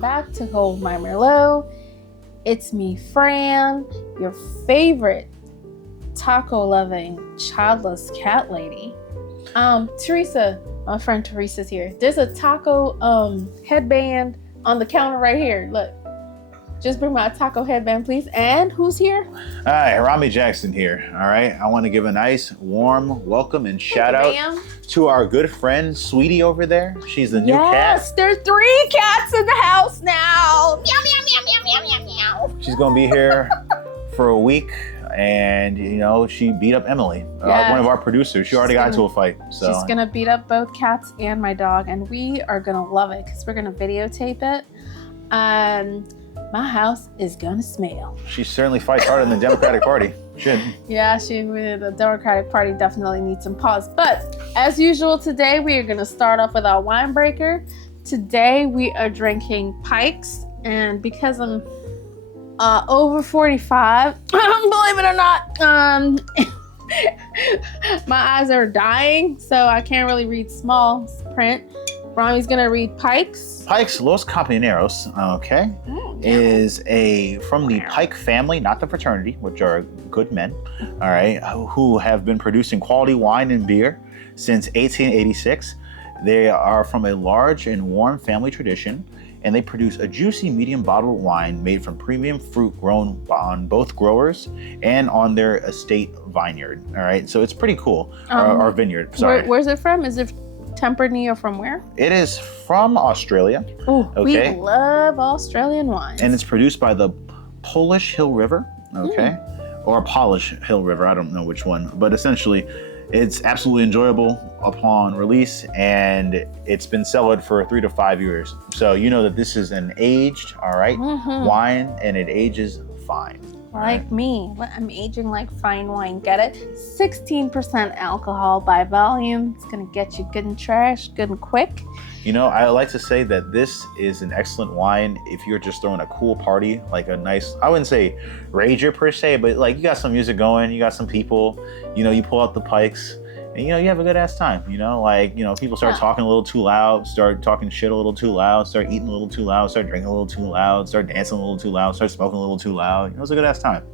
welcome back to Hold My Merlot. It's me, Fran, your favorite taco-loving, childless cat lady. Teresa, my friend Teresa's here. There's a taco headband on the counter right here. Look, just bring my taco headband, please. And who's here? Hi, Rami Jackson here. All right, I want to give a nice, warm welcome and shout out to our good friend, Sweetie, over there. She's the new cat. Yes, there's 3 cats in the house now. Meow, meow, meow, meow, meow, meow, meow. She's going to be here for a week, and, you know, she beat up Emily, one of our producers. She already got into a fight. So she's going to beat up both cats and my dog, and we are going to love it because we're going to videotape it. My house is gonna smell. She certainly fights harder than the Democratic Party. Should. Yeah, the Democratic Party definitely needs some pause. But as usual today, we are gonna start off with our wine breaker. Today we are drinking Pikes, and because I'm over 45, believe it or not, my eyes are dying, so I can't really read small print. Rami's gonna read Pikes. Pikes Los Compañeros, okay, is from the Pike family, not the fraternity, which are good men, all right, who have been producing quality wine and beer since 1886. They are from a large and warm family tradition, and they produce a juicy medium bottled wine made from premium fruit grown on both growers and on their estate vineyard. All right, so it's pretty cool. Our vineyard. Sorry. Where's it from? Is it Tempranillo from where? It is from Australia. Oh, okay. We love Australian wines. And it's produced by the Polish Hill River, okay? Or Polish Hill River, I don't know which one. But essentially, it's absolutely enjoyable upon release, and it's been cellared for 3 to 5 years. So you know that this is an aged, all right, wine, and it ages fine. Like me, I'm aging like fine wine, get it? 16% alcohol by volume. It's gonna get you good and trash, good and quick. You know, I like to say that this is an excellent wine if you're just throwing a cool party, like a nice, I wouldn't say rager per se, but like you got some music going, you got some people, you know, you pull out the Pikes, and you know, you have a good ass time, you know, like, you know, people start talking a little too loud, start talking shit a little too loud, start eating a little too loud, start drinking a little too loud, start dancing a little too loud, start smoking a little too loud. You know, it's a good ass time.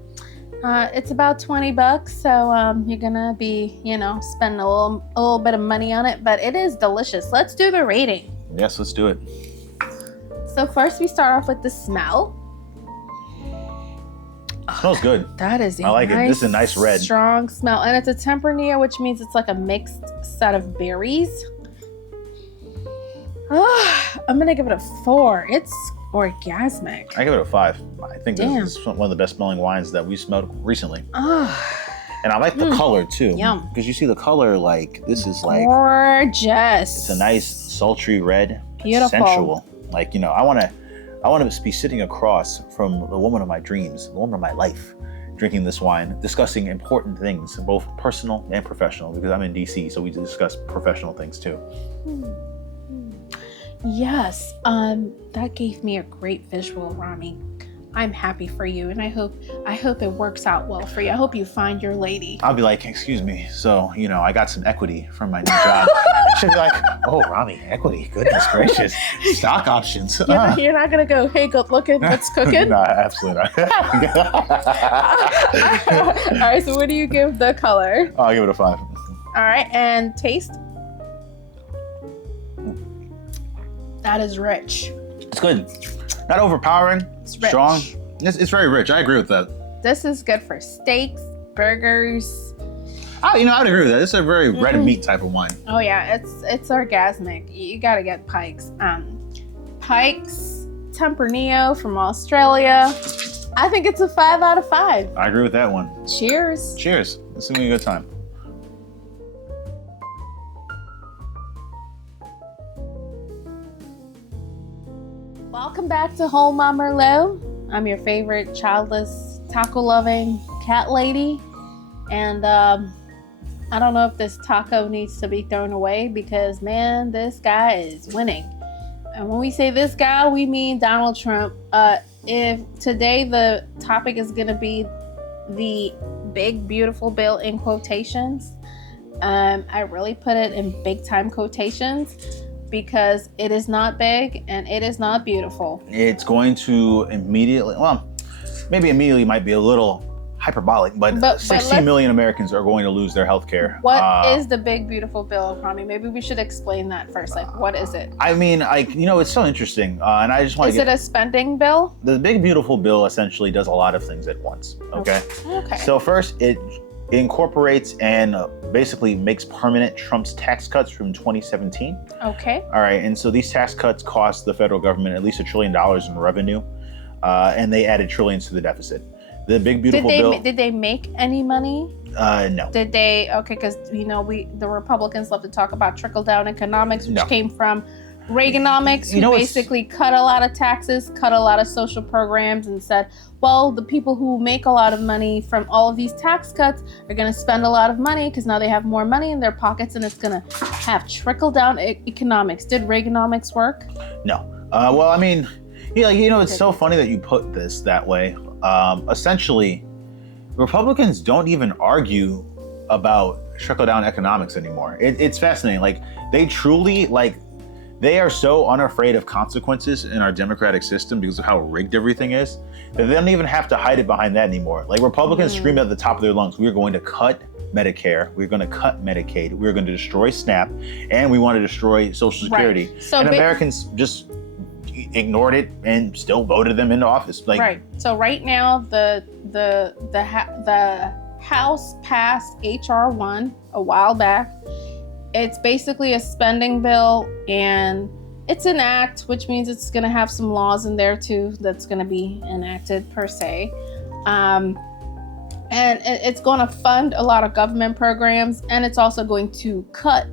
It's about $20, so you're gonna be, you know, spending a little bit of money on it, but it is delicious. Let's do the rating. Yes, let's do it. So first we start off with the smell. Smells good. That is I like it. This is a nice red. Strong smell. And it's a Tempranillo, which means it's like a mixed set of berries. I'm going to give it a 4. It's orgasmic. I give it a 5. I think this is one of the best smelling wines that we smelled recently. And I like the color too. Yum. Because you see the color, like, this is like... gorgeous. It's a nice, sultry red. Beautiful. Sensual. Like, you know, I want to be sitting across from the woman of my dreams, the woman of my life, drinking this wine, discussing important things, both personal and professional, because I'm in DC, so we discuss professional things too. Yes, that gave me a great visual, Rami. I'm happy for you, and I hope it works out well for you. I hope you find your lady. I'll be like, excuse me, so, you know, I got some equity from my new job. She'll be like, oh, Rami, equity, goodness gracious, stock options. You're not gonna go, hey, good looking, what's cooking? No, absolutely not. All right, so what do you give the color? I'll give it a 5. All right, and taste? That is rich. It's good. Not overpowering. It's rich. Strong. It's very rich. I agree with that. This is good for steaks, burgers. I would agree with that. It's a very red meat type of wine. Oh yeah, it's orgasmic. You gotta get Pikes. Pikes Tempranillo from Australia. I think it's a 5 out of 5. I agree with that one. Cheers. Cheers. It's gonna be a good time. Welcome back to Hold My Merlot. I'm your favorite childless, taco-loving cat lady. And I don't know if this taco needs to be thrown away because, man, this guy is winning. And when we say this guy, we mean Donald Trump. If today the topic is going to be the big, beautiful bill in quotations, I really put it in big time quotations. because it is not big and it is not beautiful. It's going to immediately, well, maybe immediately might be a little hyperbolic, but 60 million Americans are going to lose their health care. What is the big beautiful bill, Kwame? Maybe we should explain that first. Like, what is it? I mean, it's so interesting, and I just want to Is it a spending bill? The big beautiful bill essentially does a lot of things at once. Okay. So first, it incorporates and basically makes permanent Trump's tax cuts from 2017. Okay. All right, and so these tax cuts cost the federal government at least $1 trillion in revenue, and they added trillions to the deficit. The big beautiful bill. Did they make any money? No. Did they? Okay, because the Republicans love to talk about trickle down economics, which came from Reaganomics, who basically cut a lot of taxes, cut a lot of social programs, and said, well, the people who make a lot of money from all of these tax cuts are going to spend a lot of money because now they have more money in their pockets, and it's going to have trickle down economics. Did Reaganomics work? No. Well, I mean, it's so funny that you put this that way. Essentially, Republicans don't even argue about trickle-down economics anymore. It's fascinating. Like, they truly, they are so unafraid of consequences in our democratic system because of how rigged everything is that they don't even have to hide it behind that anymore. Like, Republicans scream at the top of their lungs, we're going to cut Medicare, we're going to cut Medicaid, we're going to destroy SNAP, and we want to destroy Social Security. Right. So Americans just ignored it and still voted them into office. Right. So right now, the House passed H.R. 1 a while back. It's basically a spending bill, and it's an act, which means it's going to have some laws in there too that's going to be enacted per se. And it's going to fund a lot of government programs, and it's also going to cut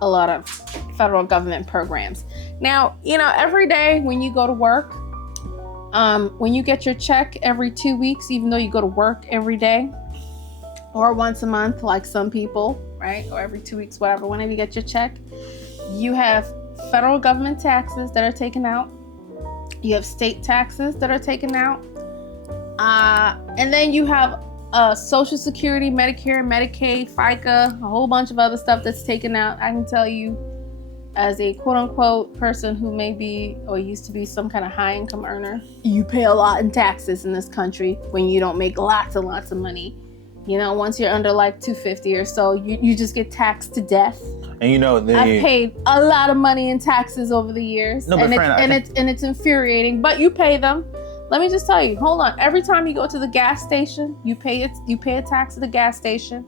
a lot of federal government programs. Now, every day when you go to work, when you get your check every 2 weeks, even though you go to work every day, or once a month, like some people, right? Or every 2 weeks, whatever, whenever you get your check, you have federal government taxes that are taken out. You have state taxes that are taken out. And then you have Social Security, Medicare, Medicaid, FICA, a whole bunch of other stuff that's taken out. I can tell you, as a quote-unquote person who may be or used to be some kind of high-income earner, you pay a lot in taxes in this country when you don't make lots and lots of money. Once you're under like 250 or so, you just get taxed to death. And I've paid a lot of money in taxes over the years, it's infuriating. But you pay them. Let me just tell you. Hold on. Every time you go to the gas station, you pay a tax at the gas station.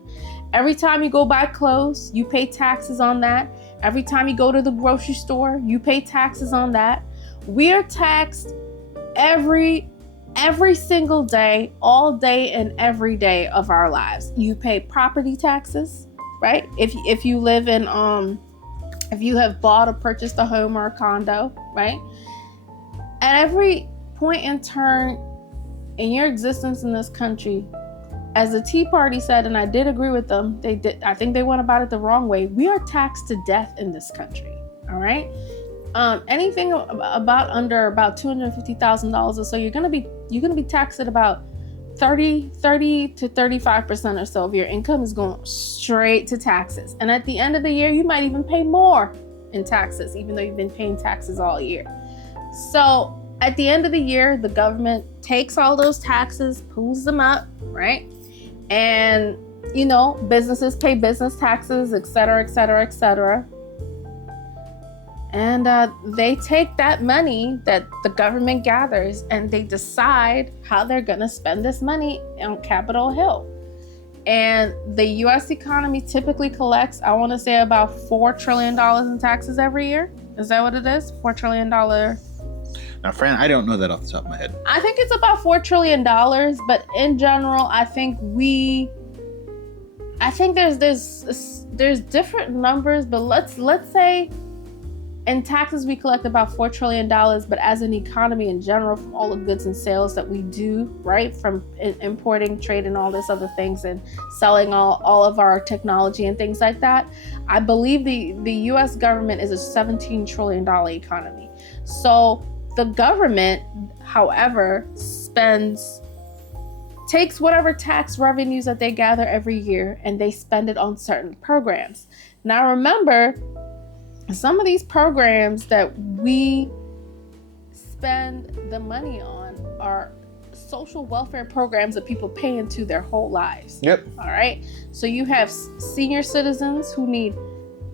Every time you go buy clothes, you pay taxes on that. Every time you go to the grocery store, you pay taxes on that. We are taxed every single day, all day and every day of our lives. You pay property taxes, right? If you live in if you have bought or purchased a home or a condo, right? At every point and turn in your existence in this country, as the Tea Party said, and I did agree with them, I think they went about it the wrong way. We are taxed to death in this country, all right? Anything under about $250,000 or so, you're gonna be taxed at about 30 to 35% or so of your income is going straight to taxes. And at the end of the year, you might even pay more in taxes, even though you've been paying taxes all year. So at the end of the year, the government takes all those taxes, pulls them up, right? And, businesses pay business taxes, et cetera, et cetera, et cetera. And they take that money that the government gathers and they decide how they're going to spend this money on Capitol Hill. And the U.S. economy typically collects, I want to say, about $4 trillion in taxes every year. Is that what it is? $4 trillion? Now, Fran, I don't know that off the top of my head. I think it's about $4 trillion, but in general, I think there's different numbers, but let's say in taxes we collect about $4 trillion, but as an economy in general, from all the goods and sales that we do, right, from importing, trade, and all this other things, and selling all of our technology and things like that, I believe the U.S. government is a $17 trillion economy. So the government, however, takes whatever tax revenues that they gather every year and they spend it on certain programs. Now remember, some of these programs that we spend the money on are social welfare programs that people pay into their whole lives. Yep. All right. So you have senior citizens who need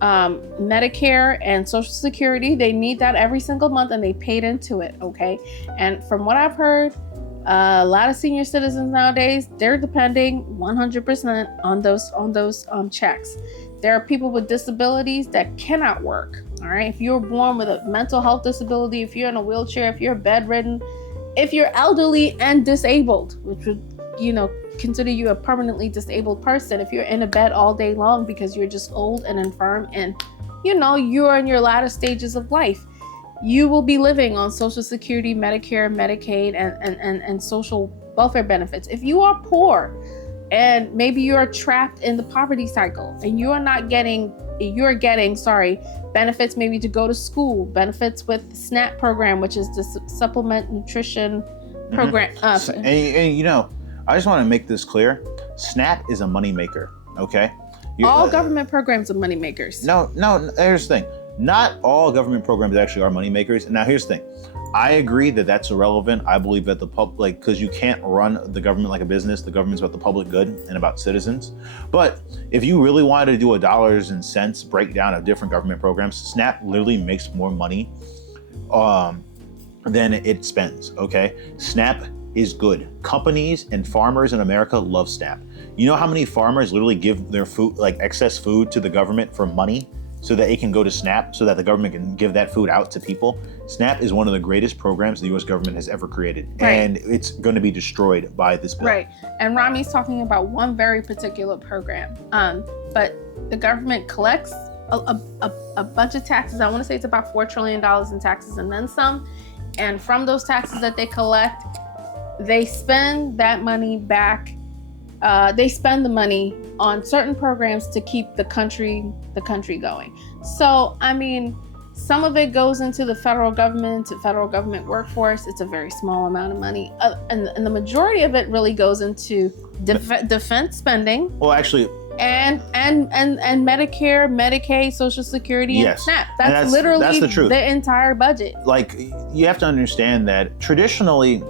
Medicare and Social Security. They need that every single month, and they paid into it. Okay. And from what I've heard, a lot of senior citizens nowadays, they're depending 100% on those checks. There are people with disabilities that cannot work. All right. If you're born with a mental health disability, if you're in a wheelchair, if you're bedridden, if you're elderly and disabled, which would, consider you a permanently disabled person, if you're in a bed all day long because you're just old and infirm and, you're in your latter stages of life, you will be living on Social Security, Medicare, Medicaid, and social welfare benefits. If you are poor and maybe you're trapped in the poverty cycle and you're getting benefits maybe to go to school, benefits with SNAP program, which is the supplement nutrition program. I just want to make this clear. SNAP is a moneymaker, okay? All government programs are moneymakers. No, here's the thing. Not all government programs actually are moneymakers. Now, here's the thing. I agree that that's irrelevant. I believe that because you can't run the government like a business. The government's about the public good and about citizens. But if you really wanted to do a dollars and cents breakdown of different government programs, SNAP literally makes more money than it spends, okay? SNAP is good. Companies and farmers in America love SNAP. You know how many farmers literally give their food, like excess food, to the government for money so that it can go to SNAP, so that the government can give that food out to people? SNAP is one of the greatest programs the U.S. government has ever created, right. And it's going to be destroyed by this bill. Right. And Rami's talking about one very particular program, but the government collects a bunch of taxes. I want to say it's about $4 trillion in taxes and then some. And from those taxes that they collect, they spend that money back. They spend the money on certain programs to keep the country going. So, some of it goes into the federal government workforce. It's a very small amount of money. And the majority of it really goes into defense spending. Well, actually, and Medicare, Medicaid, Social Security, yes. and SNAP. That's literally the truth. The entire budget. Like, you have to understand that traditionally,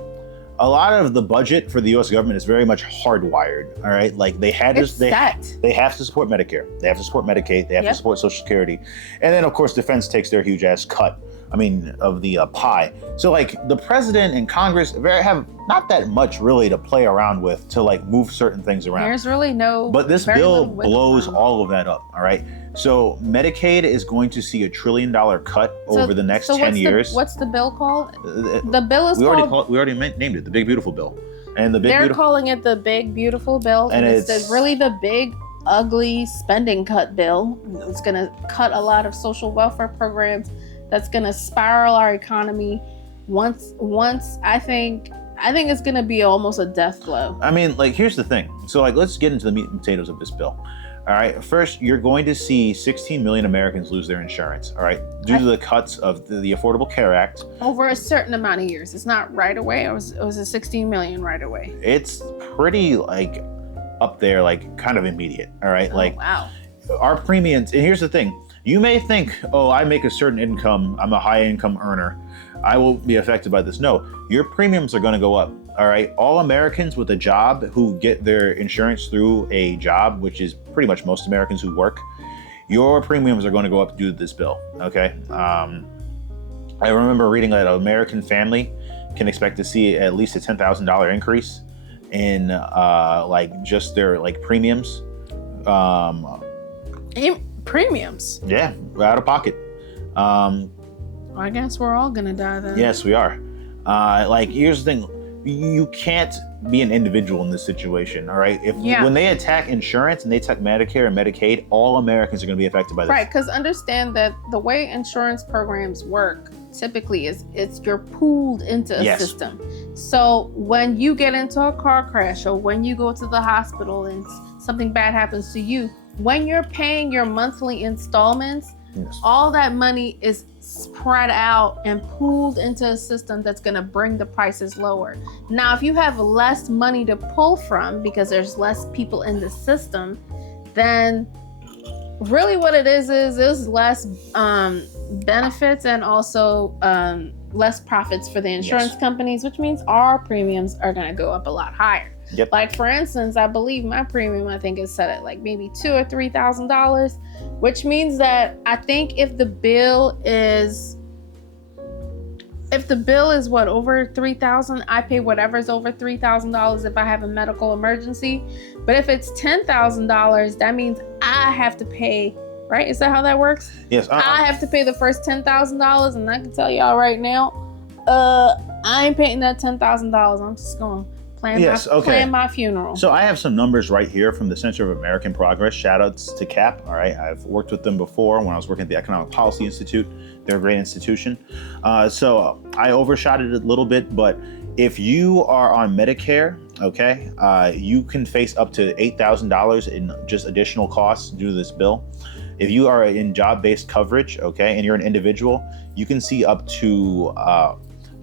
a lot of the budget for the U.S. government is very much hardwired. All right, like they have to support Medicare, they have to support Medicaid, they have to support Social Security, and then of course defense takes their huge ass cut. Of the pie. So like the president and Congress have not that much really to play around with to like move certain things around. There's really no. But this bill blows all of that up. All right. So Medicaid is going to see $1 trillion cut over the next 10 years. What's the bill called? The bill is we already named it the Big Beautiful Bill, and they're calling it the Big Beautiful Bill, and it's really the big ugly spending cut bill. It's going to cut a lot of social welfare programs. That's going to spiral our economy. Once I think it's going to be almost a death blow. Here's the thing. So let's get into the meat and potatoes of this bill. All right. First, you're going to see 16 million Americans lose their insurance. All right. Due to the cuts of the Affordable Care Act. Over a certain amount of years. It's not right away. It was a 16 million right away. It's pretty up there, kind of immediate. All right. Wow. Our premiums. And here's the thing. You may think, I make a certain income, I'm a high income earner, I will be affected by this. No, your premiums are going to go up. All right. All Americans with a job who get their insurance through a job, which is pretty much most Americans who work, your premiums are going to go up due to this bill. Okay. I remember reading that an American family can expect to see at least a $10,000 increase in just their premiums. Premiums? Yeah, out of pocket. I guess we're all gonna die then. Yes, we are. Here's the thing. You can't be an individual in this situation, all right? When they attack insurance and they attack Medicare and Medicaid, all Americans are going to be affected by this. Right, because understand that the way insurance programs work typically is you're pooled into a system. So when you get into a car crash or when you go to the hospital and something bad happens to you, when you're paying your monthly installments, all that money is spread out and pooled into a system that's going to bring the prices lower. Now, if you have less money to pull from because there's less people in the system, then really what it is there's less benefits and also less profits for the insurance companies, which means our premiums are going to go up a lot higher. Yep. Like for instance, I believe my premium, I think is set at like maybe $2,000 or $3,000, which means that I think if the bill is what, over $3,000, I pay whatever's over $3,000 if I have a medical emergency. But if it's $10,000, that means I have to pay, right? Is that how that works? Yes. I have to pay the first $10,000, and I can tell y'all right now, I ain't paying that $10,000. I'm just going to plan my funeral. So I have some numbers right here from the Center of American Progress. Shout outs to CAP. All right. I've worked with them before when I was working at the Economic Policy Institute. They're a great institution. So I overshot it a little bit, but if you are on Medicare, okay, you can face up to $8,000 in just additional costs due to this bill. If you are in job-based coverage, okay, and you're an individual, you can see up to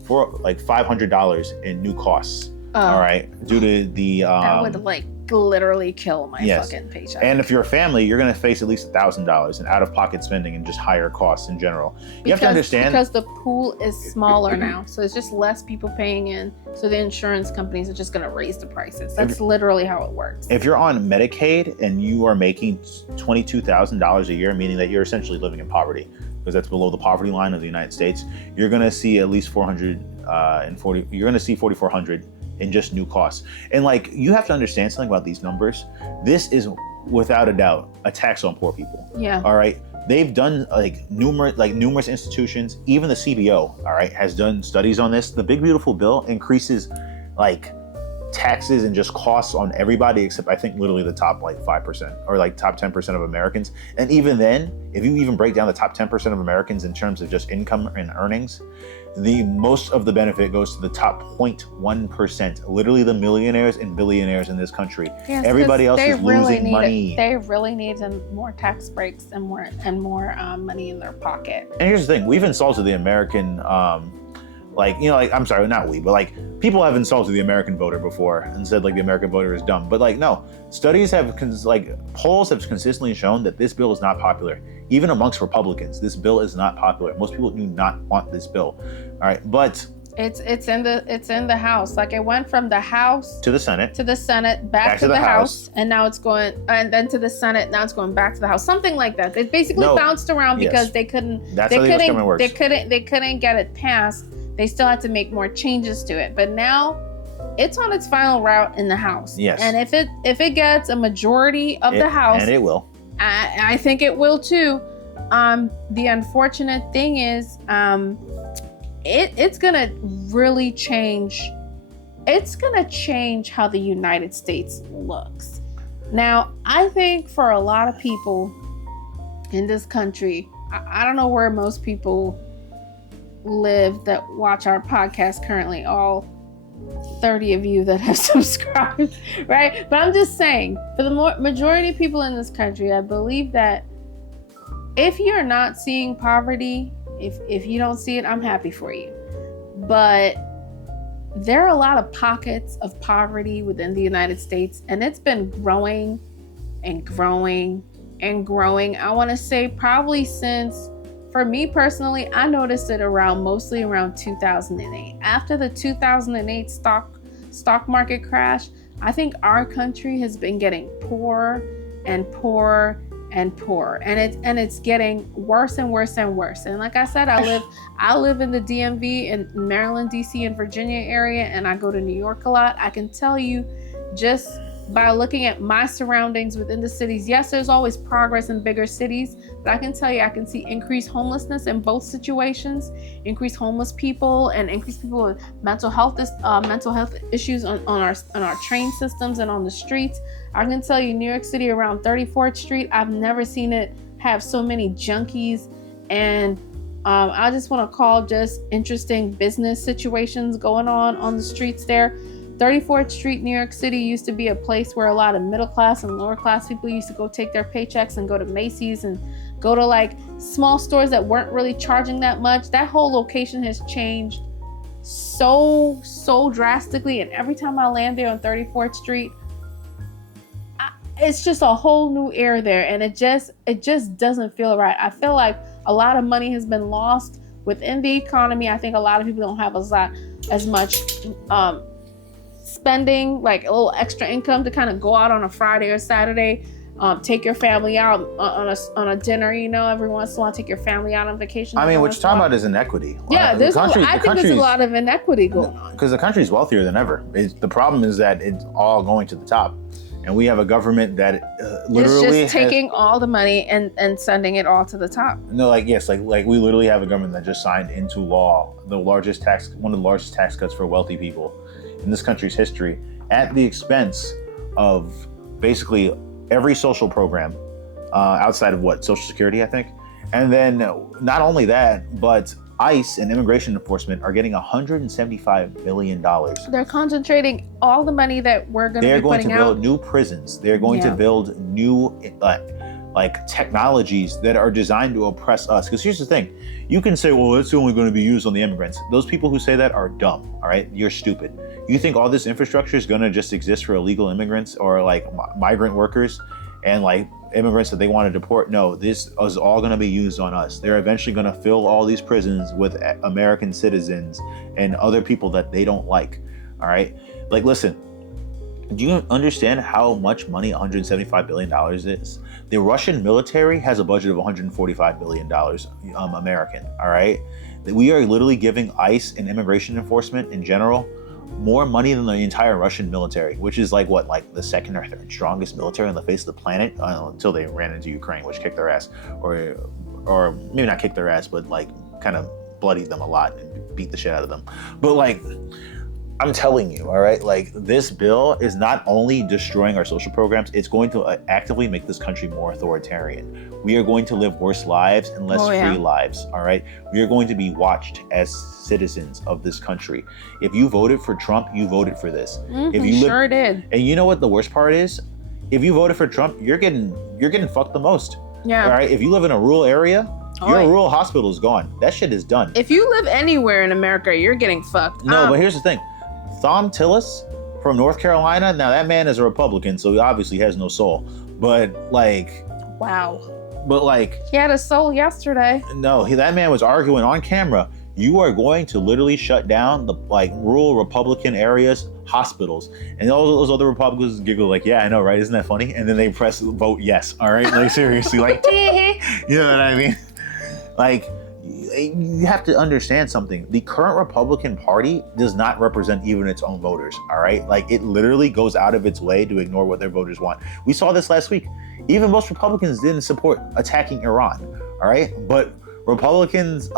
for like $500 in new costs. All right, due to the that would like literally kill my fucking paycheck. And if you're a family, you're going to face at least $1,000 in out-of-pocket spending and just higher costs in general. You have to understand because the pool is smaller now, so it's just less people paying in. So the insurance companies are just going to raise the prices. That's literally how it works. If you're on Medicaid and you are making $22,000 a year, meaning that you're essentially living in poverty, because that's below the poverty line of the United States, you're going to see at least $440. You're going to see $4,400 in just new costs. And like, you have to understand something about these numbers. This is without a doubt a tax on poor people. Yeah. All right. They've done numerous institutions, even the CBO, all right, has done studies on this. The Big Beautiful Bill increases like taxes and just costs on everybody except I think literally the top like 5% or like top 10% of Americans. And even then, if you even break down the top 10% of Americans in terms of just income and earnings, the most of the benefit goes to the top 0.1%, literally the millionaires and billionaires in this country. Yes, everybody else is losing money. They really need more tax breaks and more money in their pocket. And here's the thing: we've insulted the American, I'm sorry, not we, but like people have insulted the American voter before and said like the American voter is dumb. But like no, studies have polls have consistently shown that this bill is not popular. Even amongst Republicans, this bill is not popular. Most people do not want this bill. All right, but it's in the House. Like it went from the House to the Senate, back to the House, and now it's going, and then to the Senate. Now it's going back to the House. Something like that. It basically bounced around because they couldn't. That's how the U.S. government works. They couldn't get it passed. They still had to make more changes to it. But now it's on its final route in the House. Yes. And if it gets a majority of the House, and it will. I think it will too. The unfortunate thing is, it's gonna really change. It's gonna change how the United States looks. Now, I think for a lot of people in this country, I don't know where most people live that watch our podcast currently, all 30 of you that have subscribed, right? But I'm just saying, for the majority of people in this country, I believe that if you're not seeing poverty, if you don't see it, I'm happy for you. But there are a lot of pockets of poverty within the United States, and it's been growing and growing and growing. I want to say probably since, for me personally, I noticed it mostly around 2008. After the 2008 stock market crash, I think our country has been getting poorer and poorer and poorer, and it's getting worse and worse and worse. And like I said, I live in the DMV in Maryland, DC, and Virginia area, and I go to New York a lot. I can tell you just by looking at my surroundings within the cities, yes, there's always progress in bigger cities, but I can tell you I can see increased homelessness in both situations, increased homeless people and increased people with mental health issues on our train systems and on the streets. I can tell you New York City around 34th Street, I've never seen it have so many junkies, and I just want to call just interesting business situations going on the streets there. 34th Street, New York City used to be a place where a lot of middle class and lower class people used to go take their paychecks and go to Macy's and go to like small stores that weren't really charging that much. That whole location has changed so drastically. And every time I land there on 34th Street, it's just a whole new era there, and it just doesn't feel right. I feel like a lot of money has been lost within the economy. I think a lot of people don't have as much spending, like a little extra income to kind of go out on a Friday or Saturday, take your family out on a dinner. You know, every once in a while, take your family out on vacation. I mean, what you're talking about is inequity. Yeah, I think there's a lot of inequity going on because the country's wealthier than ever. The problem is that it's all going to the top. And we have a government that literally is just taking all the money and sending it all to the top. No, like we literally have a government that just signed into law one of the largest tax cuts for wealthy people in this country's history, at the expense of basically every social program outside of Social Security, I think. And then not only that, but ICE and immigration enforcement are getting $175 billion. They're concentrating all the money that we're going to be putting out. They're going to build new prisons. They're going to build new technologies that are designed to oppress us. Because here's the thing. You can say, well, it's only going to be used on the immigrants. Those people who say that are dumb, all right? You're stupid. You think all this infrastructure is going to just exist for illegal immigrants or migrant workers and immigrants that they want to deport? No, this is all going to be used on us. They're eventually going to fill all these prisons with American citizens and other people that they don't like. All right. Listen, do you understand how much money $175 billion is? The Russian military has a budget of $145 billion American. All right. We are literally giving ICE and immigration enforcement in general more money than the entire Russian military, which is the second or third strongest military on the face of the planet until they ran into Ukraine, which kicked their ass, or maybe not kicked their ass, but kind of bloodied them a lot and beat the shit out of them. But I'm telling you, all right, this bill is not only destroying our social programs, it's going to actively make this country more authoritarian. We are going to live worse lives and less free lives, all right? We are going to be watched as citizens of this country. If you voted for Trump, you voted for this. If you sure did. And you know what the worst part is? If you voted for Trump, you're getting fucked the most. Yeah. All right, if you live in a rural area, your rural hospital is gone. That shit is done. If you live anywhere in America, you're getting fucked. No, but here's the thing. Thom Tillis from North Carolina, now that man is a Republican, so he obviously has no soul. But wow. But he had a soul yesterday. No, that man was arguing on camera. You are going to literally shut down the rural Republican areas, hospitals, and all those other Republicans giggle yeah, I know, right? Isn't that funny? And then they press vote yes. All right, seriously, you know what I mean? You have to understand something. The current Republican Party does not represent even its own voters, all right? It literally goes out of its way to ignore what their voters want. We saw this last week. Even most Republicans didn't support attacking Iran, all right? But Republicans,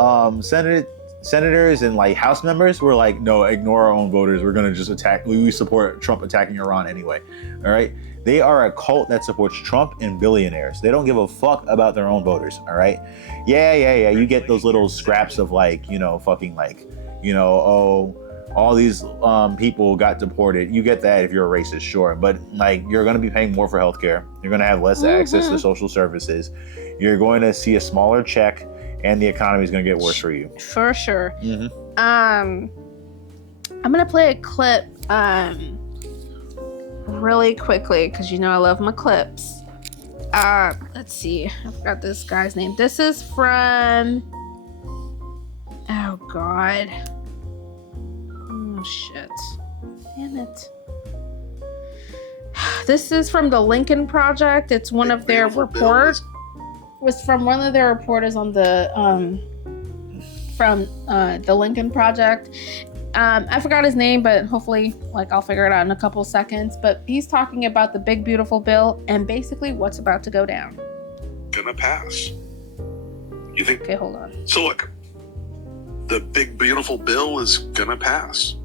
senators and House members were no, ignore our own voters. We're gonna just attack. We support Trump attacking Iran anyway, all right? They are a cult that supports Trump and billionaires. They don't give a fuck about their own voters, all right? Yeah. You get those little scraps of all these people got deported. You get that if you're a racist, sure. But you're gonna be paying more for healthcare. You're gonna have less access to social services. You're going to see a smaller check, and the economy is gonna get worse for you. For sure. I'm gonna play a clip really quickly because I love my clips. Let's see. I forgot this guy's name. This is from. Oh God. Oh shit. Damn it. This is from the Lincoln Project. It's one of their reports. Was from one of their reporters on the from the Lincoln Project. I forgot his name, but hopefully I'll figure it out in a couple seconds. But he's talking about the big beautiful bill and basically what's about to go down. Gonna pass. You think? Okay, hold on. So look, the big beautiful bill is gonna pass.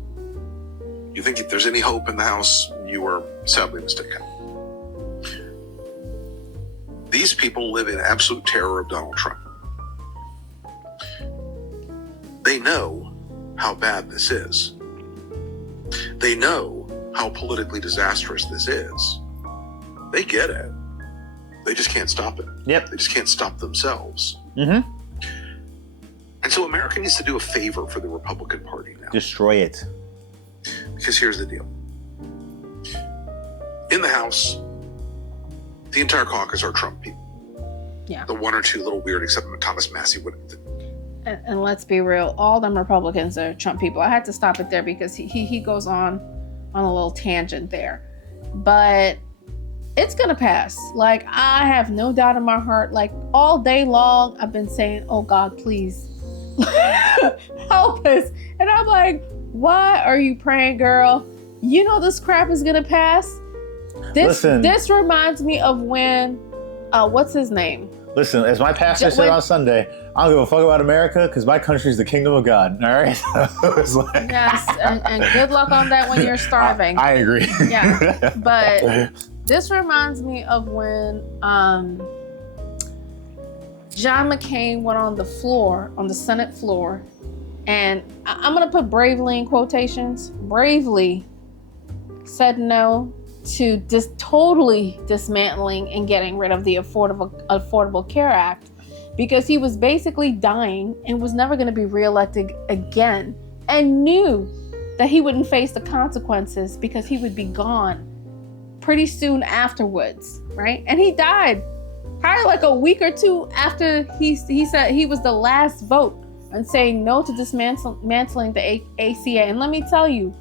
You think if there's any hope in the House, you are sadly mistaken. These people live in absolute terror of Donald Trump. They know how bad this is. They know how politically disastrous this is. They get it. They just can't stop it. Yep. They just can't stop themselves. Mm-hmm. And so America needs to do a favor for the Republican Party now. Destroy it. Because here's the deal. In the House, The entire caucus are Trump people. Yeah. The one or two little weird, except Thomas Massey wouldn't. And let's be real, all them Republicans are Trump people. I had to stop it there because he goes on a little tangent there. But it's gonna pass. Like, I have no doubt in my heart. Like, all day long, I've been saying, oh God, please help us. And I'm like, why are you praying, girl? You know this crap is gonna pass. This reminds me of when, what's his name? Listen, as my pastor said on Sunday, I don't give a fuck about America because my country is the kingdom of God. All right. It's like, yes, and good luck on that when you're starving. I agree. Yeah, but this reminds me of when John McCain went on the Senate floor, and I'm gonna put bravely in quotations. Bravely said no to totally dismantling and getting rid of the Affordable Care Act, because he was basically dying and was never going to be reelected again, and knew that he wouldn't face the consequences because he would be gone pretty soon afterwards, right? And he died probably like a week or two after he said he was the last vote on saying no to dismantling the ACA. And let me tell you,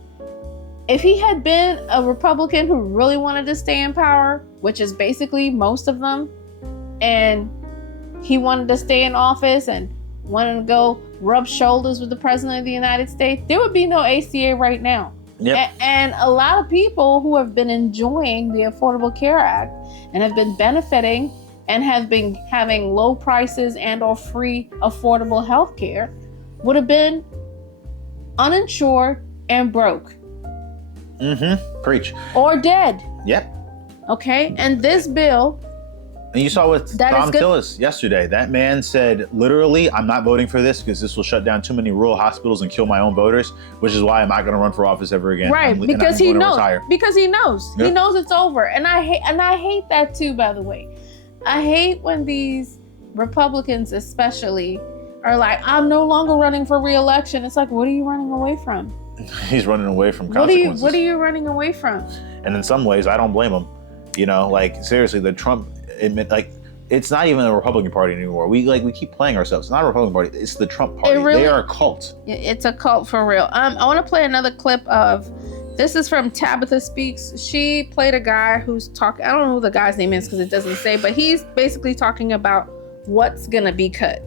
if he had been a Republican who really wanted to stay in power, which is basically most of them, and he wanted to stay in office and wanted to go rub shoulders with the President of the United States, there would be no ACA right now. Yep. And a lot of people who have been enjoying the Affordable Care Act and have been benefiting and have been having low prices and or free affordable health care would have been uninsured and broke. Preach. Or dead. Yep. Okay. And this bill. And you saw with Tom Tillis yesterday. That man said, literally, I'm not voting for this because this will shut down too many rural hospitals and kill my own voters, which is why I'm not going to run for office ever again. Right. Because he knows. Because he knows. Yep. He knows it's over. And I hate that too, by the way. I hate when these Republicans especially are like, I'm no longer running for re-election. It's like, what are you running away from? He's running away from consequences. What are you running away from? And in some ways, I don't blame him. You know, like, seriously, the Trump, it's not even a Republican Party anymore. We keep playing ourselves. It's not a Republican Party. It's the Trump Party. They are a cult. It's a cult for real. I want to play another clip of, this is from Tabitha Speaks. She played a guy who's talking, I don't know who the guy's name is because it doesn't say, but he's basically talking about what's going to be cut.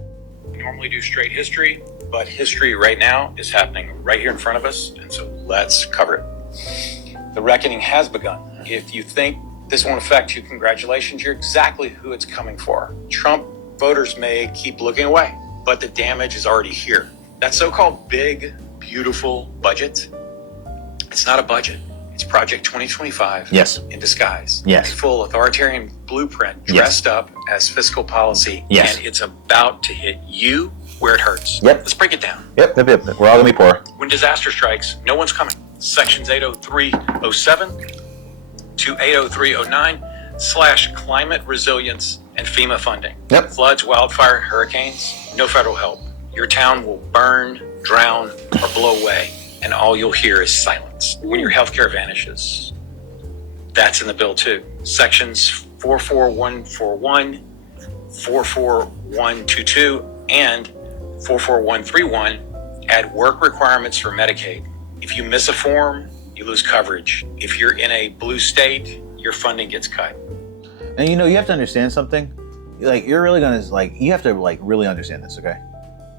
We normally do straight history, but history right now is happening right here in front of us, and so let's cover it. The reckoning has begun. If you think this won't affect you, congratulations, you're exactly who it's coming for. Trump voters may keep looking away, but the damage is already here. That so-called big, beautiful budget, it's not a budget. It's Project 2025 in disguise. Yes. A full authoritarian blueprint dressed up as fiscal policy, Yes. and it's about to hit you where it hurts. Yep. Let's break it down. Yep. We're all gonna be poor. When disaster strikes, no one's coming. Sections 80307 to 80309/climate resilience and FEMA funding. Yep. Floods, wildfire, hurricanes, no federal help. Your town will burn, drown, or blow away, and all you'll hear is silence. When your healthcare vanishes, that's in the bill too. Sections 44141, 44122, and 44131 add work requirements for Medicaid. If you miss a form, you lose coverage. If you're in a blue state, your funding gets cut. And you have to understand something. Like, you're really gonna you have to really understand this, okay?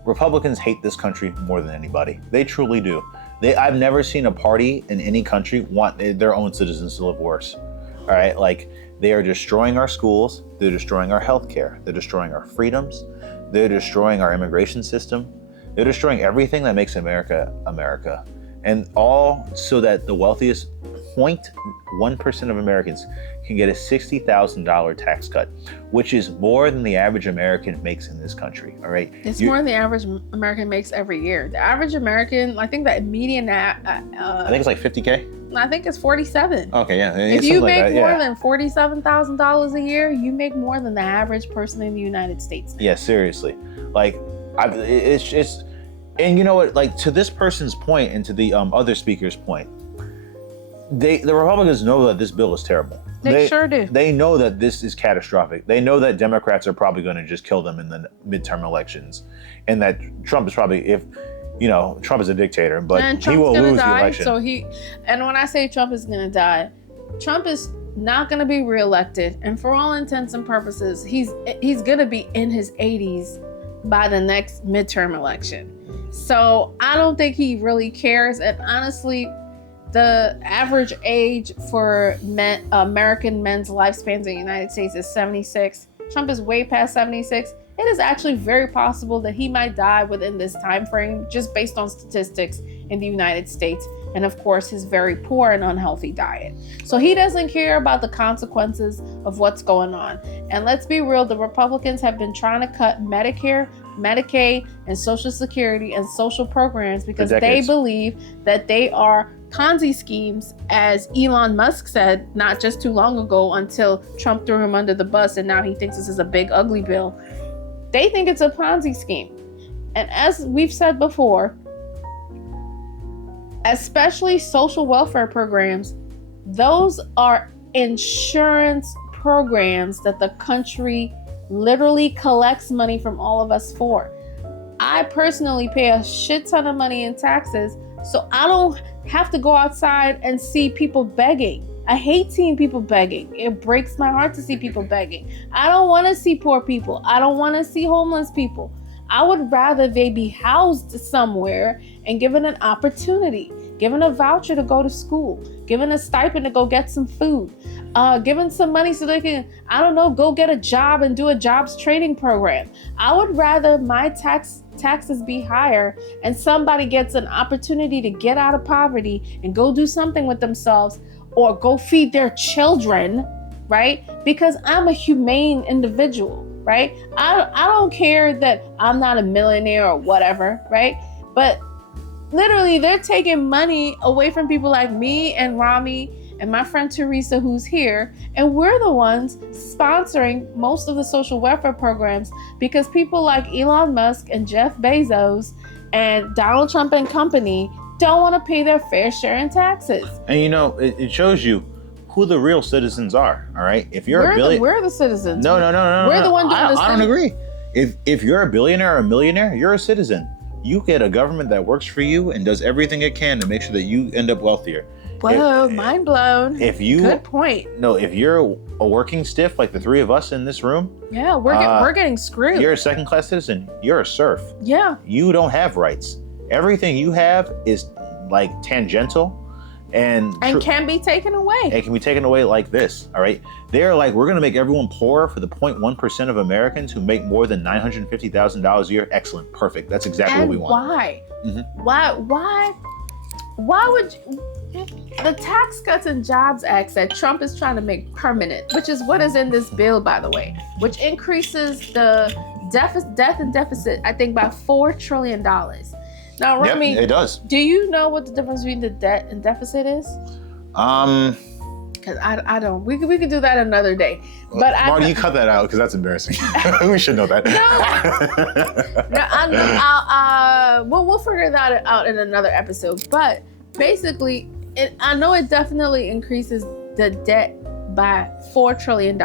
Republicans hate this country more than anybody. They truly do. I've never seen a party in any country want their own citizens to live worse. All right, like, they are destroying our schools. They're destroying our healthcare. They're destroying our freedoms. They're destroying our immigration system. They're destroying everything that makes America America. And all so that the wealthiest 0.1% of Americans can get a $60,000 tax cut, which is more than the average American makes in this country. All right. It's more than the average American makes every year. The average American, I think that median, I think it's like $50K. I think it's 47. Okay, yeah. If you make more than $47,000 a year, you make more than the average person in the United States. Yeah, seriously. Like, it's and you know what? Like, to this person's point and to the other speaker's point, the Republicans know that this bill is terrible. They sure do. They know that this is catastrophic. They know that Democrats are probably going to just kill them in the midterm elections, and that Trump is probably, if Trump is a dictator, but he will lose the election. And when I say Trump is going to die, Trump is not going to be reelected, and for all intents and purposes, he's going to be in his 80s by the next midterm election. So I don't think he really cares. And honestly, the average age for American men's lifespans in the United States is 76. Trump is way past 76. It is actually very possible that he might die within this time frame, just based on statistics in the United States. And of course, his very poor and unhealthy diet. So he doesn't care about the consequences of what's going on. And let's be real, the Republicans have been trying to cut Medicare, Medicaid, and Social Security and social programs because they believe that they are Ponzi schemes, as Elon Musk said not just too long ago, until Trump threw him under the bus and now he thinks this is a big ugly bill. They think it's a Ponzi scheme. And as we've said before, especially social welfare programs, those are insurance programs that the country literally collects money from all of us for. I personally pay a shit ton of money in taxes, so I don't have to go outside and see people begging. I hate seeing people begging. It breaks my heart to see people begging. I don't want to see poor people. I don't want to see homeless people. I would rather they be housed somewhere and given an opportunity, given a voucher to go to school, given a stipend to go get some food, given some money so they can, go get a job and do a jobs training program. I would rather my taxes be higher and somebody gets an opportunity to get out of poverty and go do something with themselves or go feed their children, right? Because I'm a humane individual, right? I don't care that I'm not a millionaire or whatever, right? But literally, they're taking money away from people like me and Rami and my friend Teresa, who's here, and we're the ones sponsoring most of the social welfare programs because people like Elon Musk and Jeff Bezos and Donald Trump and company don't want to pay their fair share in taxes. And it shows you who the real citizens are. All right, if you're we're the citizens. No. We're the one doing this. I don't agree. If you're a billionaire or a millionaire, you're a citizen. You get a government that works for you and does everything it can to make sure that you end up wealthier. Whoa, mind blown. Good point. No, if you're a working stiff like the three of us in this room, yeah, we're getting screwed. You're a second-class citizen. You're a serf. Yeah. You don't have rights. Everything you have is like tangential and can be taken away. It can be taken away like this. All right. They're like, we're going to make everyone poorer for the 0.1% of Americans who make more than $950,000 a year. Excellent. Perfect. That's exactly what we want. Why? Mm-hmm. Why would you? The Tax Cuts and Jobs Act that Trump is trying to make permanent, which is what is in this bill, by the way, which increases the debt and deficit, I think, by $4 trillion. Now, Rami, it does. Do you know what the difference between the debt and deficit is? Because I don't. We could do that another day. But Marty, you cut that out because that's embarrassing. We should know that. No, we'll figure that out in another episode. But basically, I know it definitely increases the debt by $4 trillion.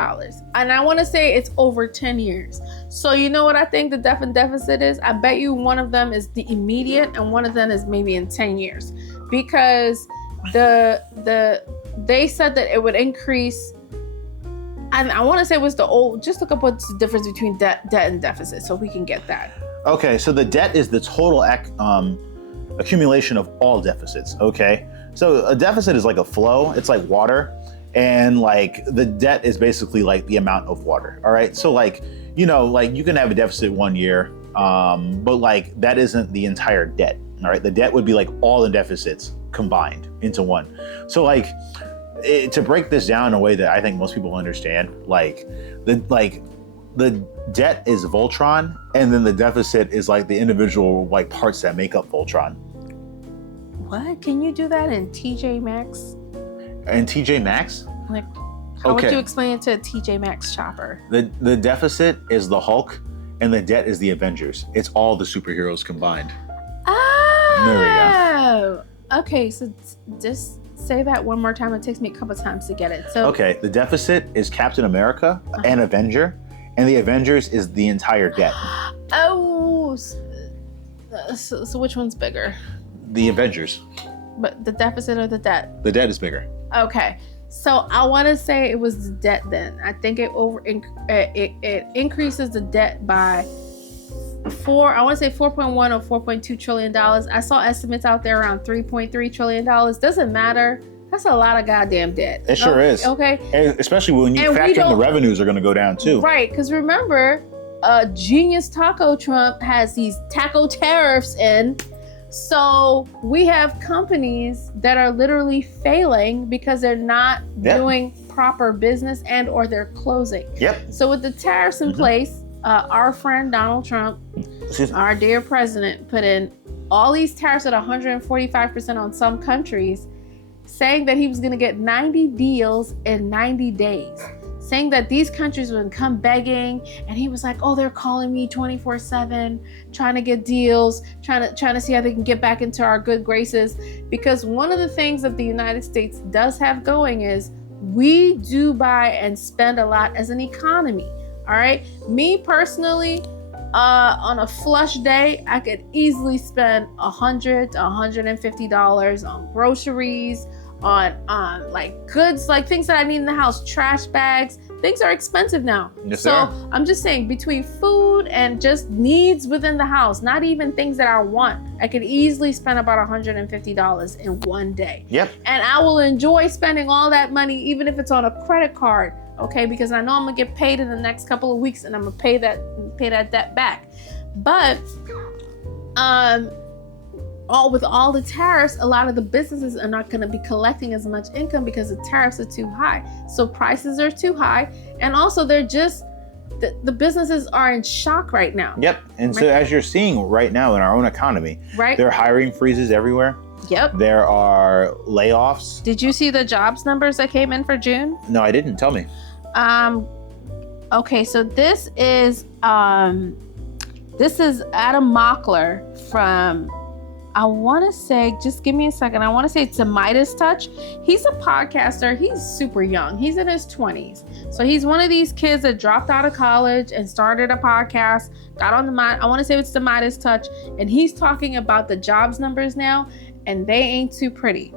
And I want to say it's over 10 years. So you know what I think the debt and deficit is? I bet you one of them is the immediate and one of them is maybe in 10 years. Because they said that it would increase, and I want to say it was just look up what's the difference between debt and deficit so we can get that. Okay, so the debt is the total accumulation of all deficits, okay? So a deficit is like a flow, it's like water, and like the debt is basically like the amount of water, all right? So like, you can have a deficit one year, but like that isn't the entire debt, all right? The debt would be like all the deficits combined into one. So like, to break this down in a way that I think most people understand, the debt is Voltron, and then the deficit is like the individual like parts that make up Voltron. What? Can you do that in TJ Maxx? In TJ Maxx? Like, how would you explain it to a TJ Maxx shopper? The deficit is the Hulk, and the debt is the Avengers. It's all the superheroes combined. Oh. There we go. Okay, so just say that one more time. It takes me a couple times to get it. So Okay, the deficit is Captain America and Avenger, and the Avengers is the entire debt. Oh, so which one's bigger? The Avengers. But the deficit or the debt? The debt is bigger. Okay, so I want to say it was the debt. Then I think it increases the debt by I want to say 4.1 or 4.2 trillion dollars. I saw estimates out there around 3.3 trillion dollars. Doesn't matter. That's a lot of goddamn debt. It sure is. Okay. And especially when you factor in the revenues are going to go down too. Right, because remember, genius Taco Trump has these taco tariffs in. So we have companies that are literally failing because they're not doing proper business and or they're closing. Yep. So with the tariffs in place, our friend Donald Trump, our dear president, put in all these tariffs at 145% on some countries, saying that he was going to get 90 deals in 90 days. Saying that these countries would come begging, and he was like, oh, they're calling me 24/7, trying to get deals, trying to see how they can get back into our good graces. Because one of the things that the United States does have going is we do buy and spend a lot as an economy. All right. Me personally, on a flush day, I could easily spend $100 to $150 on groceries, on like goods, like things that I need in the house, trash bags. Things are expensive now. Yes, so I'm just saying, between food and just needs within the house, not even things that I want, I could easily spend about $150 in one day. Yep. And I will enjoy spending all that money, even if it's on a credit card. Okay, because I know I'm gonna get paid in the next couple of weeks, and I'm gonna pay that debt back. But with all the tariffs, a lot of the businesses are not going to be collecting as much income because the tariffs are too high. So prices are too high, and also they're just the businesses are in shock right now. Yep. And so as you're seeing right now in our own economy, right, there are hiring freezes everywhere. Yep. There are layoffs. Did you see the jobs numbers that came in for June? No, I didn't. Tell me. Okay, so this is Adam Mockler from, I want to say, just give me a second. I want to say it's a Midas Touch. He's a podcaster. He's super young. He's in his 20s. So he's one of these kids that dropped out of college and started a podcast, got on I want to say it's the Midas Touch. And he's talking about the jobs numbers now, and they ain't too pretty.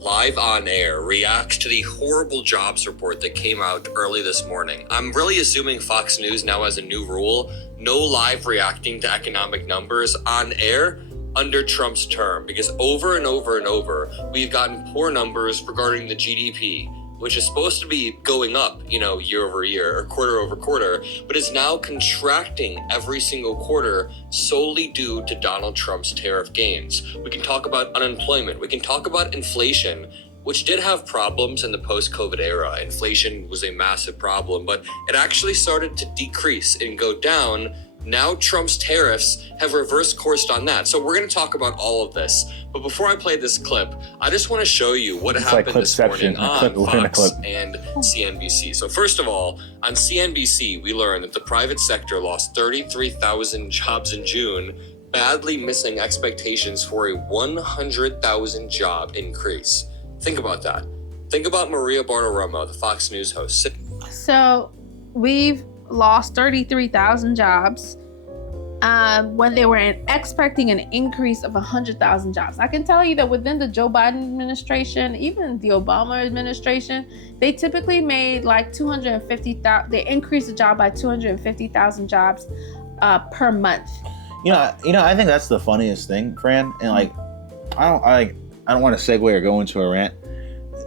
Live on air reacts to the horrible jobs report that came out early this morning. I'm really assuming Fox News now has a new rule: no live reacting to economic numbers on air under Trump's term, because over and over and over, we've gotten poor numbers regarding the GDP, which is supposed to be going up, year over year or quarter over quarter, but is now contracting every single quarter solely due to Donald Trump's tariff gains. We can talk about unemployment. We can talk about inflation, which did have problems in the post-COVID era. Inflation was a massive problem, but it actually started to decrease and go down. Now Trump's tariffs have reversed course on that. So we're going to talk about all of this. But before I play this clip, I just want to show you what happened this morning on Fox and CNBC. So first of all, on CNBC, we learned that the private sector lost 33,000 jobs in June, badly missing expectations for a 100,000 job increase. Think about that. Think about Maria Bartiromo, the Fox News host. So we've lost 33,000 jobs when they were expecting an increase of 100,000 jobs. I can tell you that within the Joe Biden administration, even the Obama administration, they typically made like 250,000. They increased the job by 250,000 jobs per month. I think that's the funniest thing, Fran. And I don't want to segue or go into a rant.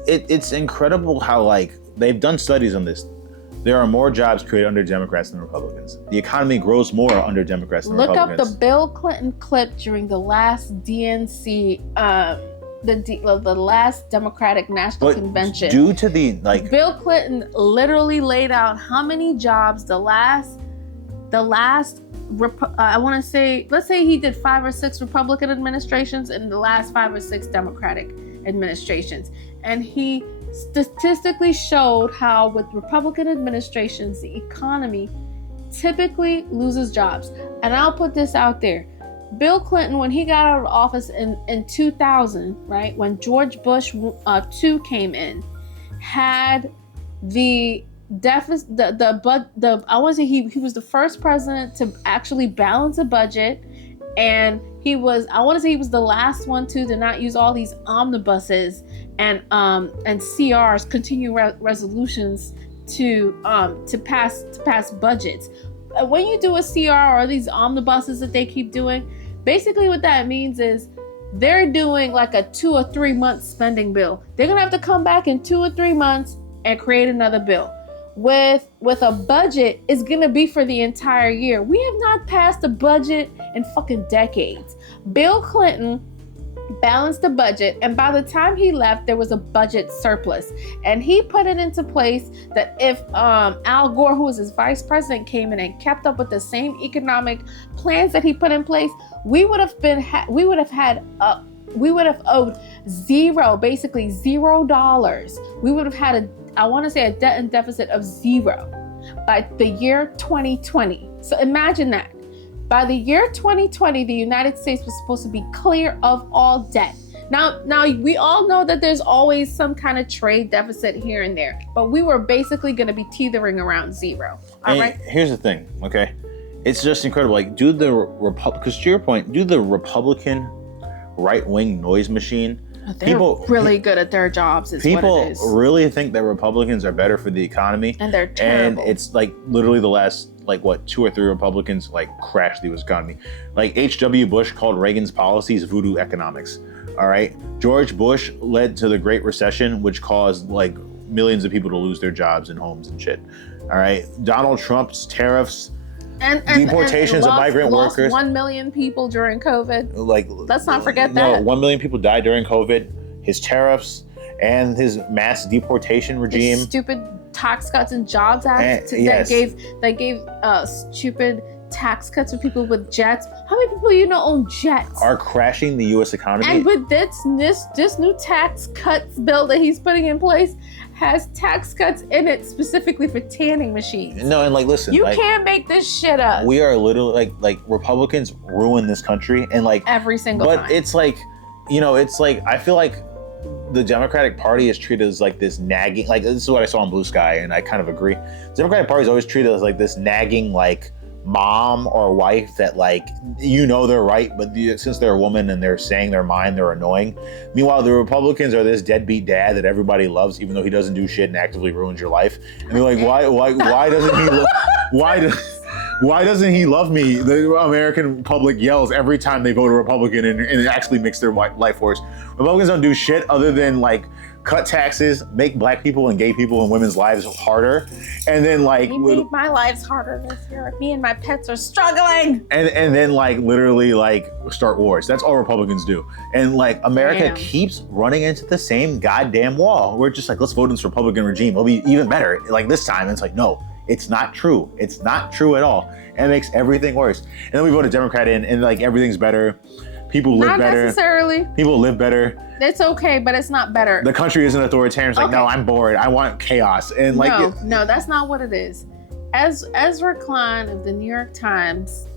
It's incredible how they've done studies on this. There are more jobs created under Democrats than Republicans. The economy grows more under Democrats than Republicans. Look up the Bill Clinton clip during the last DNC, the last Democratic National Convention. Due to Bill Clinton literally laid out how many jobs I want to say, let's say he did 5 or 6 Republican administrations and the last 5 or 6 Democratic administrations. And he statistically showed how with Republican administrations, the economy typically loses jobs. And I'll put this out there. Bill Clinton, when he got out of office in 2000, right, when George Bush 2 came in, had the deficit, I want to say he was the first president to actually balance a budget, and he was the last one to not use all these omnibuses and CRs, continuing resolutions to pass budgets. When you do a CR or these omnibuses that they keep doing, basically what that means is they're doing like a 2 or 3 month spending bill. They're gonna have to come back in 2 or 3 months and create another bill. With a budget, it's gonna be for the entire year. We have not passed a budget in fucking decades. Bill Clinton balanced the budget, and by the time he left, there was a budget surplus, and he put it into place that if Al Gore, who was his vice president, came in and kept up with the same economic plans that he put in place, we would have owed basically $0. We would have had a debt and deficit of 0 by the year 2020. So imagine that. By the year 2020, the United States was supposed to be clear of all debt. Now we all know that there's always some kind of trade deficit here and there, but we were basically going to be teetering around 0. All right. Here's the thing, okay? It's just incredible. Like, because to your point, do the Republican right-wing noise machine. They're really good at their jobs. People really think that Republicans are better for the economy, and they're terrible. And it's like literally the last 2 or 3 Republicans crashed the U.S. economy. Like H.W. Bush called Reagan's policies voodoo economics. All right, George Bush led to the Great Recession, which caused millions of people to lose their jobs and homes and shit. All right, Donald Trump's tariffs. And deportations of migrant workers. 1 million people during COVID. Let's not forget No, that. 1 million people died during COVID. His tariffs and his mass deportation regime. His stupid tax cuts and jobs act yes. that gave stupid tax cuts for people with jets. How many people own jets? Are crashing the U.S. economy. And with this new tax cuts bill that he's putting in place has tax cuts in it specifically for tanning machines. No, and listen, you can't make this shit up. We are literally Republicans ruin this country, and every single time. But it's I feel like the Democratic Party is treated as this nagging. This is what I saw on Blue Sky, and I kind of agree. The Democratic Party is always treated as this nagging mom or wife that they're right, but since they're a woman and they're saying their mind, they're annoying. Meanwhile, the Republicans are this deadbeat dad that everybody loves, even though he doesn't do shit and actively ruins your life. And they're like, why doesn't he why doesn't he love me? The American public yells every time they vote a Republican, and it actually makes their life worse. Republicans don't do shit other than cut taxes, make black people and gay people and women's lives harder, and then you made my lives harder this year. Me and my pets are struggling. And then literally start wars. That's all Republicans do. And America keeps running into the same goddamn wall. We're just let's vote in this Republican regime. It'll be even better. This time, and it's no, it's not true. It's not true at all. And it makes everything worse. And then we vote a Democrat in, and everything's better. People live better. Not necessarily. People live better. It's okay, but it's not better. The country isn't authoritarian. It's no, I'm bored. I want chaos. And no, that's not what it is. As Ezra Klein of the New York Times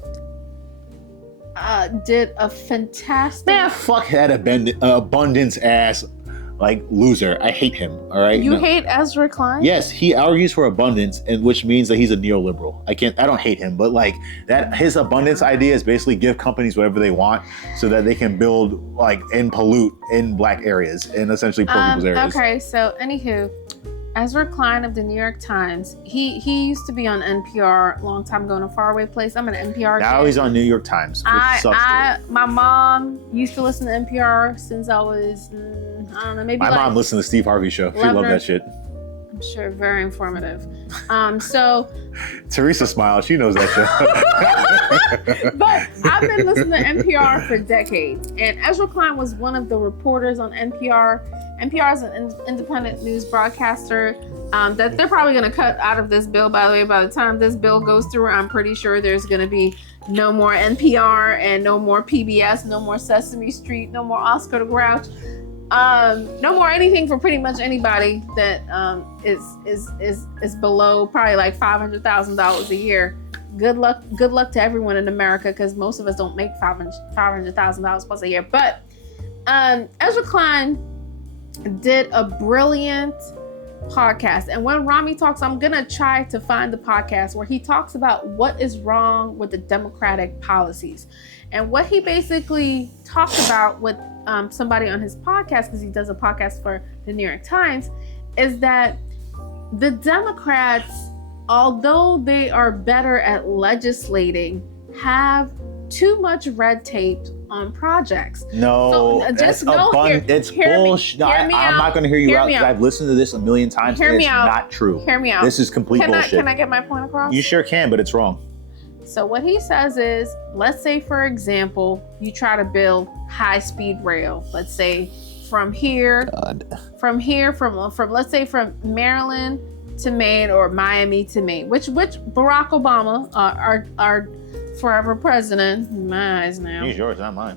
did a fantastic. Man, fuck that abundance ass loser. I hate him. All right. You hate Ezra Klein? Yes, he argues for abundance, and which means that he's a neoliberal. I don't hate him, but that his abundance idea is basically give companies whatever they want so that they can build and pollute in black areas and essentially poor people's areas. Okay, so anywho, Ezra Klein of the New York Times, he used to be on NPR a long time ago in a faraway place. I'm an NPR Now kid. He's on New York Times. My mom used to listen to NPR since I was, I don't know, maybe my mom listened to Steve Harvey show. She loved that shit. I'm sure, very informative. So Teresa smiles. She knows that show. But I've been listening to NPR for decades, and Ezra Klein was one of the reporters on NPR. NPR is an independent news broadcaster that they're probably going to cut out of this bill. By the way, by the time this bill goes through, I'm pretty sure there's going to be no more NPR and no more PBS, no more Sesame Street, no more Oscar the Grouch. No more anything for pretty much anybody that is below probably $500,000 a year. good luck to everyone in America, because most of us don't make $500,000 plus a year. But Ezra Klein did a brilliant podcast, and when Rami talks, I'm gonna try to find the podcast where he talks about what is wrong with the Democratic policies. And what he basically talked about with somebody on his podcast, because he does a podcast for the New York Times, is that the Democrats, although they are better at legislating, have too much red tape on projects. No, so, that's it's bullshit. I'm not going to hear you out because I've listened to this a million times. It's not true. Hear me out. This is complete bullshit. Can I get my point across? You sure can, but it's wrong. So what he says is, let's say, for example, you try to build high-speed rail. Let's say from let's say from Maryland to Maine, or Miami to Maine, which Barack Obama, our forever president, in my eyes now. He's yours, not mine.